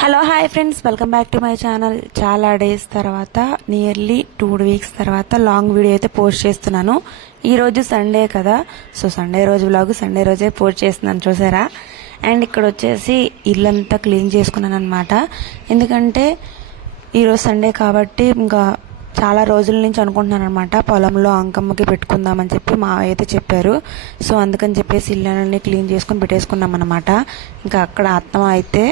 Hello hi friends, welcome back to my channel. చాలా days తర్వాత, nearly 2 weeks తర్వాత long video అయితే post చేస్తున్నాను. ఈరోజు సండే కదా, సో సండే రోజు వ్లాగ్ సండే రోజే పోస్ట్ చేస్తున్నాను, చూసారా. అండ్ ఇక్కడ వచ్చేసి ఇల్లంతా క్లీన్ చేసుకున్నాను అనమాట. ఎందుకంటే ఈరోజు సండే కాబట్టి ఇంకా చాలా రోజుల నుంచి అనుకుంటున్నాను అనమాట, పొలంలో అంకమ్మకి పెట్టుకుందామని చెప్పి మావయ్య అయితే చెప్పారు. సో అందుకని చెప్పేసి ఇళ్ళని క్లీన్ చేసుకుని పెట్టేసుకున్నాం అనమాట. ఇంకా అక్కడ అత్తమ్మ అయితే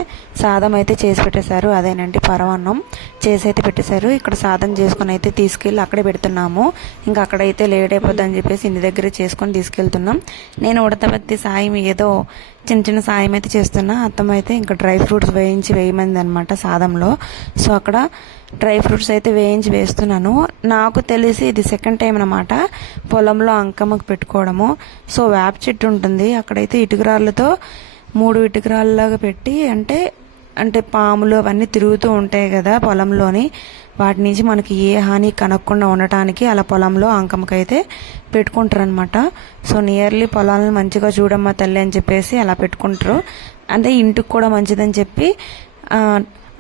సాదం అయితే చేసి పెట్టేశారు, అదేనండి పరమాన్నం చేసి అయితే పెట్టేశారు. ఇక్కడ సాదం చేసుకుని అయితే తీసుకెళ్ళి అక్కడే పెడుతున్నాము. ఇంకా అక్కడైతే లేట్ అయిపోద్దని చెప్పేసి ఇంటి దగ్గర చేసుకొని తీసుకెళ్తున్నాం. నేను ఉడతబెత్తి సాయం ఏదో చిన్న చిన్న సాయం అయితే చేస్తున్నా. అత్తమ్మ అయితే ఇంకా డ్రై ఫ్రూట్స్ వేయమంది అనమాట సాదంలో. సో అక్కడ డ్రై ఫ్రూట్స్ అయితే వేస్తున్నాను. నాకు తెలిసి ఇది సెకండ్ టైం అనమాట పొలంలో అంకమ్మకు పెట్టుకోవడము. సో వేప చెట్టు ఉంటుంది, అక్కడైతే ఇటుకరాళ్ళతో 3 ఇటుకరాళ్ళలాగా పెట్టి, అంటే పాములు అవన్నీ తిరుగుతూ ఉంటాయి కదా పొలంలోని, వాటి నుంచి మనకి ఏ హాని కనక్కుండా ఉండటానికి అలా పొలంలో అంకమ్మకైతే పెట్టుకుంటారనమాట. సో నియర్లీ పొలాలను మంచిగా చూడమ్మా తల్లి అని చెప్పేసి అలా పెట్టుకుంటారు. అంటే ఇంటికి కూడా మంచిదని చెప్పి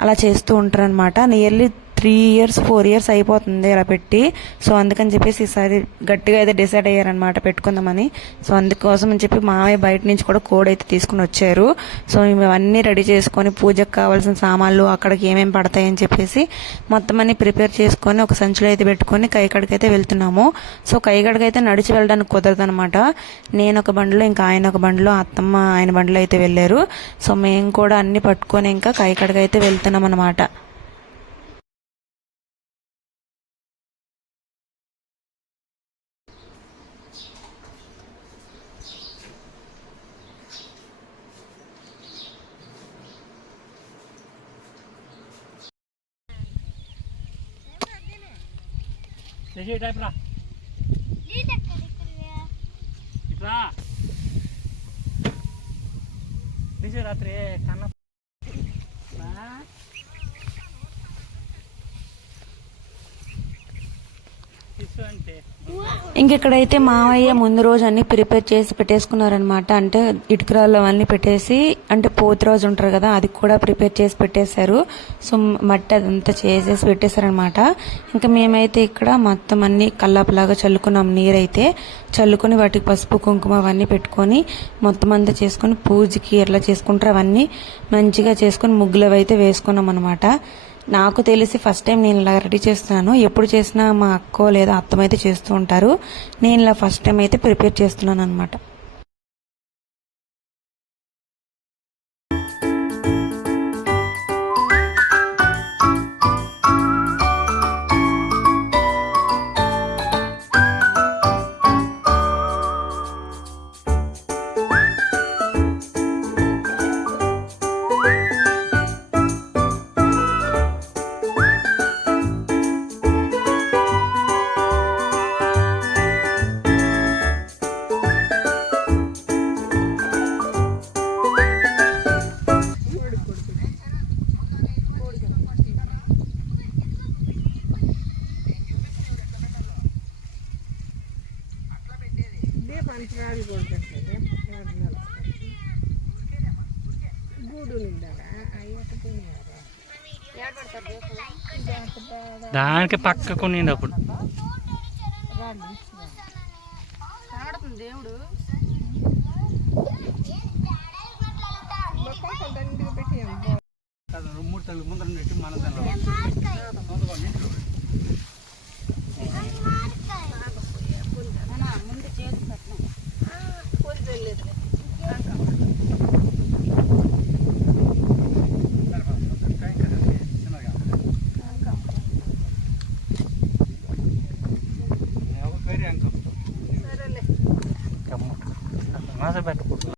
అలా చేస్తూ ఉంటారు అనమాట. నియర్లీ 3 years 4 years అయిపోతుంది అలా పెట్టి. సో అందుకని చెప్పేసి ఈసారి గట్టిగా అయితే డిసైడ్ అయ్యారనమాట పెట్టుకుందామని. సో అందుకోసం అని చెప్పి మామయ్య బయట నుంచి కూడా కోడ్ అయితే తీసుకుని వచ్చారు. సో ఇవన్నీ రెడీ చేసుకొని పూజకు కావాల్సిన సామాన్లు అక్కడికి ఏమేమి పడతాయని చెప్పేసి మొత్తం అన్ని ప్రిపేర్ చేసుకొని ఒక సంచులో అయితే పెట్టుకొని కైకడికైతే వెళ్తున్నాము. సో కైకడికైతే నడిచి వెళ్ళడానికి కుదరదు అనమాట. నేను ఒక బండిలో, ఇంకా ఆయన ఒక బండిలో, అత్తమ్మ ఆయన బండిలో అయితే వెళ్ళారు. సో మేము కూడా అన్ని పట్టుకొని ఇంకా కైకడికైతే వెళ్తున్నాం అనమాట. రాత్రి కన్న ఇంకెక్కడైతే మావయ్య ముందు రోజు అన్ని ప్రిపేర్ చేసి పెట్టేసుకున్నారనమాట. అంటే ఇటుకరాళ్ళు అవన్నీ పెట్టేసి, అంటే పోతి రోజు ఉంటారు కదా, అది కూడా ప్రిపేర్ చేసి పెట్టేశారు. సో మట్టి అదంతా చేసేసి పెట్టేశారనమాట. ఇంకా మేమైతే ఇక్కడ మొత్తం అన్ని కల్లాపులాగా చల్లుకున్నాం. నీరైతే చల్లుకొని వాటికి పసుపు కుంకుమ అవన్నీ పెట్టుకొని మొత్తం అంతా చేసుకొని పూజకి ఎట్లా చేసుకుంటారు అవన్నీ మంచిగా చేసుకొని ముగ్గులు అయితే వేసుకున్నాం అనమాట. నాకు తెలిసి ఫస్ట్ టైం నేను ఇలా రెడీ చేస్తున్నాను. ఎప్పుడు చేసినా మా అక్కో లేదా అత్తమైతే చేస్తూ ఉంటారు. నేను ఇలా ఫస్ట్ టైం అయితే ప్రిపేర్ చేస్తున్నాను అనమాట. దానికి పక్కకు నిండప్పుడు దేవుడు ముందర మన ముందు చేసి పెట్టుకుంటున్నా.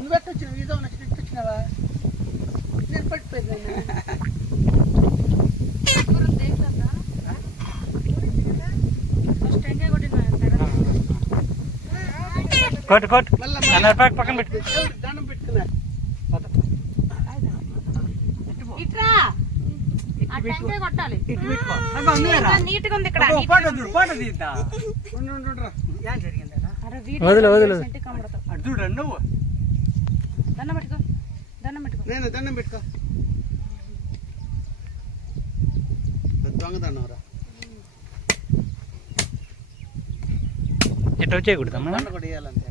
నువ్వెట్టొచ్చినావు, ఇదో వచ్చినావా? నేను పట్టిపోయింది. కొట్టు పక్కన పెట్టు. దండం పెట్టుకున్నా. టెంకాయ కొట్టాలి. ఇటు పెట్టుకో. అగో అందులోరా. నీట్ గా ఉంది ఇక్కడ. అగో ఫోటో చూడు, ఫోటో తీద్దా. ఏం జరిగిందా అరే వీడియో సెంటి కమడతావు. అటు చూడు నువ్వు. దండం పెట్టుకో, దండం పెట్టుకో. నేను దండం పెట్టుకో. దొంగదన్నవరా ఎట్లా వచ్చేయకూడదమ్మా. దండ కూడా వేయాలంటే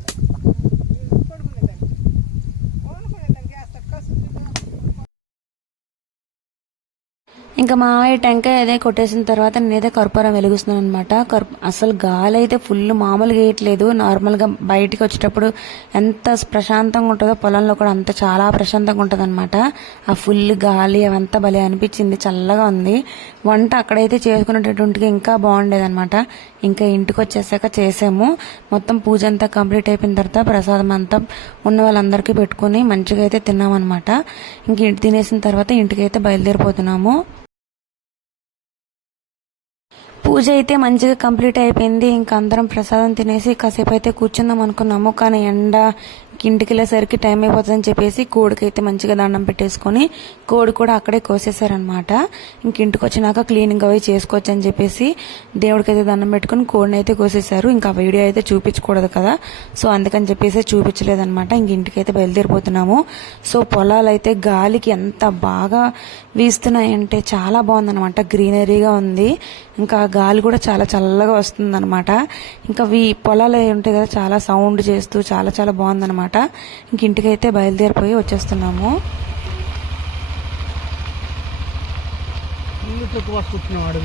ఇంకా మావయ్య టెంకాయ అదే కొట్టేసిన తర్వాత నేనైతే కర్పూరం వెలిగిస్తున్నాను అనమాట. అసలు గాలి అయితే ఫుల్ మామూలుగా వేయట్లేదు. నార్మల్గా బయటికి వచ్చేటప్పుడు ఎంత ప్రశాంతంగా ఉంటుందో పొలంలో కూడా అంత చాలా ప్రశాంతంగా ఉంటుంది అనమాట. ఆ ఫుల్ గాలి అవంతా భలే అనిపించింది, చల్లగా ఉంది. వంట అక్కడైతే చేసుకునేటటువంటి ఇంకా బాగుండేది అనమాట. ఇంకా ఇంటికి వచ్చేసాక చేసాము. మొత్తం పూజ అంతా కంప్లీట్ అయిపోయిన తర్వాత ప్రసాదం అంతా ఉన్న వాళ్ళందరికీ పెట్టుకుని మంచిగా అయితే తిన్నామన్నమాట. ఇంక ఇంటి తినేసిన తర్వాత ఇంటికైతే బయలుదేరిపోతున్నాము. పూజ అయితే మంచిగా కంప్లీట్ అయిపోయింది. ఇంకా అందరం ప్రసాదం తినేసి కాసేపు అయితే కూర్చుందాం అనుకున్నాము. కానీ ఎండ ఇంటికి వెళ్ళేసరికి టైం అయిపోతుందని చెప్పేసి కోడికైతే మంచిగా దండం పెట్టేసుకొని కోడి కూడా అక్కడే కోసేసారనమాట. ఇంక ఇంటికి వచ్చినాక క్లీనింగ్ అవి చేసుకోవచ్చు అని చెప్పేసి దేవుడికైతే దండం పెట్టుకుని కోడిని అయితే కోసేశారు. ఇంకా వీడియో అయితే చూపించకూడదు కదా, సో అందుకని చెప్పేసి చూపించలేదనమాట. ఇంక ఇంటికైతే బయలుదేరిపోతున్నాము. సో పొలాలు అయితే గాలికి ఎంత బాగా వీస్తున్నాయంటే చాలా బాగుందనమాట. గ్రీనరీగా ఉంది. ఇంకా గాలి కూడా చాలా చల్లగా వస్తుందన్నమాట. ఇంకా పొలాలు ఉంటాయి కదా, చాలా సౌండ్ చేస్తూ చాలా చాలా బాగుందన్నమాట. ఇంక ఇంటికైతే బయలుదేరిపోయి వచ్చేస్తున్నాము. ఇల్లు తక్కువ వస్తున్నాడు.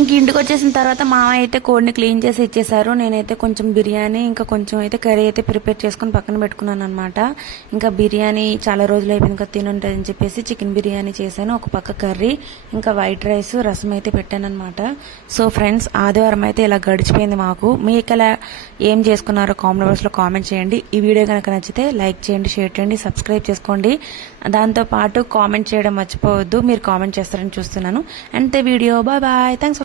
ఇంక ఇంటికి వచ్చేసిన తర్వాత మామయ్య అయితే కోడిని క్లీన్ చేసి ఇచ్చేసారు. నేనైతే కొంచెం బిర్యానీ ఇంకా కొంచెం అయితే కర్రీ అయితే ప్రిపేర్ చేసుకుని పక్కన పెట్టుకున్నాను అనమాట. ఇంకా బిర్యానీ చాలా రోజులు అయిపోయింది కదా తినుంటుందని చెప్పేసి చికెన్ బిర్యానీ చేశాను. ఒక పక్క కర్రీ ఇంకా వైట్ రైస్ రసం అయితే పెట్టాను అనమాట. సో ఫ్రెండ్స్, ఆదివారం అయితే ఇలా గడిచిపోయింది మాకు. మీకు ఎలా ఏం చేసుకున్నారో కామెంట్ బాక్స్లో కామెంట్ చేయండి. ఈ వీడియో కనుక నచ్చితే లైక్ చేయండి, షేర్ చేయండి, సబ్స్క్రైబ్ చేసుకోండి. దాంతోపాటు కామెంట్ చేయడం మర్చిపోవద్దు. మీరు కామెంట్ చేస్తారని చూస్తున్నాను. అంతే వీడియో. Bye bye. థ్యాంక్స్.